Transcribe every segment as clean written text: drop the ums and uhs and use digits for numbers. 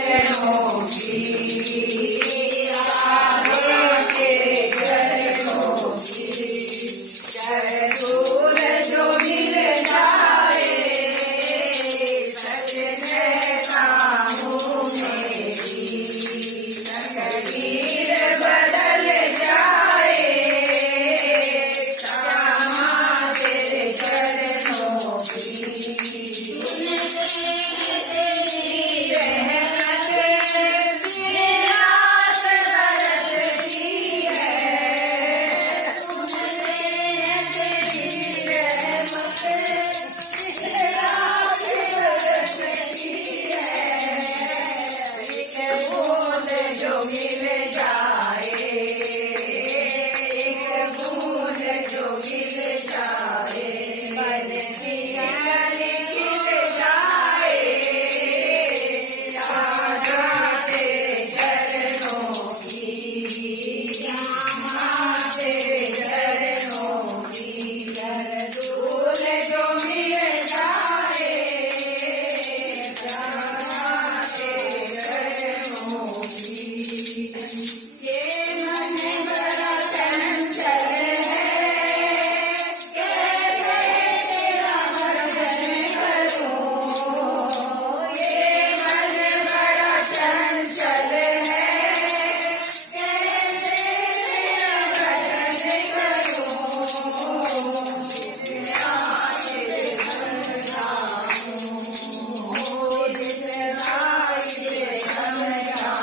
चरणों की राधा तेरे चरणों की चाहे दूर जो मिल जाए सजने कामों में तकदीर बदल जाए श्यामा तेरे चरणों की जो मिल जाए एक बूंद जो मिल जाए मन जीवन खिल जाए राधा तेरे चरणों की श्यामा तेरे चरणों की दूर जो मिल जाए राधा तेरे चरणों ये मन बड़ा चंचल है कैसे तेरा भजन करूं ये मन बड़ा चंचल है कैसे तेरा भजन करूं जितना तेरे धन जाऊं जितना तेरे धन जाऊं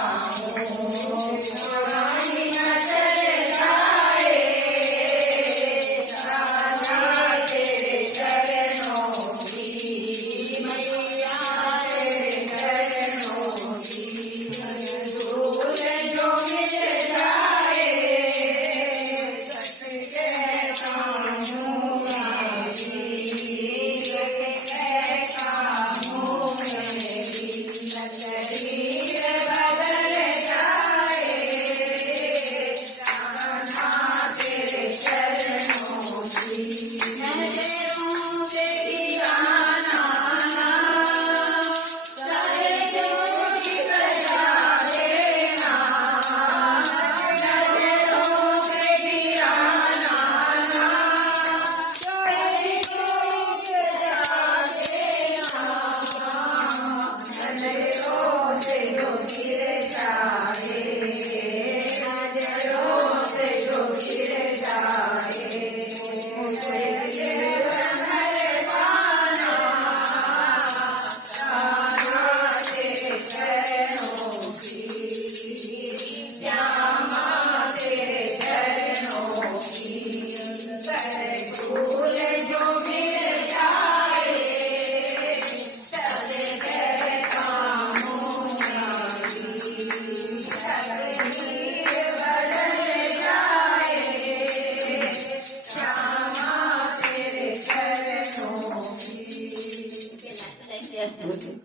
Yes.